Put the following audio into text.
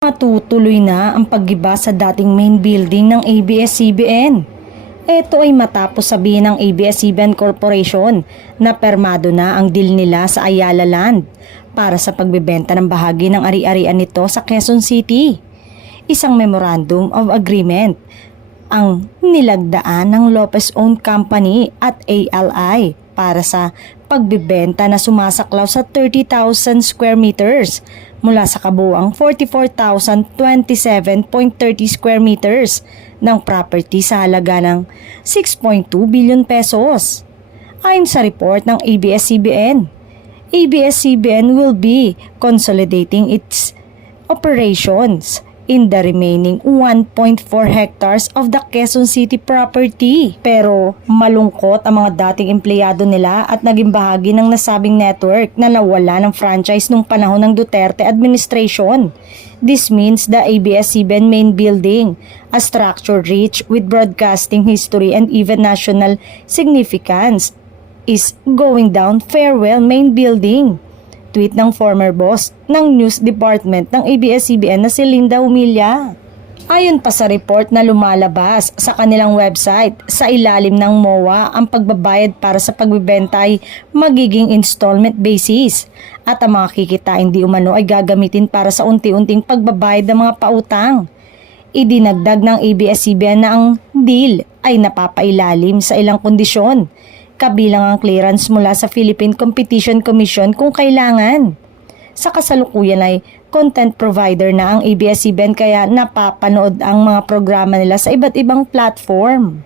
Matutuloy na ang paggiba sa dating main building ng ABS-CBN. Ito ay matapos sabihin ng ABS-CBN Corporation na permado na ang deal nila sa Ayala Land para sa pagbebenta ng bahagi ng ari-arian nito sa Quezon City. Isang memorandum of agreement ang nilagdaan ng Lopez-owned company at ALI para sa pagbebenta na sumasaklaw sa 30,000 square meters mula sa kabuuang 44,027.30 square meters ng property sa halaga ng 6.2 billion pesos. Ayon sa report ng ABS-CBN, ABS-CBN will be consolidating its operations in the remaining 1.4 hectares of the Quezon City property. Pero malungkot ang mga dating empleyado nila at naging bahagi ng nasabing network na nawala ng franchise nung panahon ng Duterte administration. This means the ABS-CBN main building, a structure rich with broadcasting history and even national significance, is going down. Farewell main building. Tweet ng former boss ng news department ng ABS-CBN na si Linda Humilla. Ayon pa sa report na lumalabas sa kanilang website, sa ilalim ng MOA ang pagbabayad para sa pagbebenta ay magiging installment basis at ang mga kikitain di umano ay gagamitin para sa unti-unting pagbabayad ng mga pautang. Idinagdag ng ABS-CBN na ang deal ay napapailalim sa ilang kondisyon, kabilang ang clearance mula sa Philippine Competition Commission kung kailangan. Sa kasalukuyan ay content provider na ang ABS-CBN kaya napapanood ang mga programa nila sa iba't ibang platform.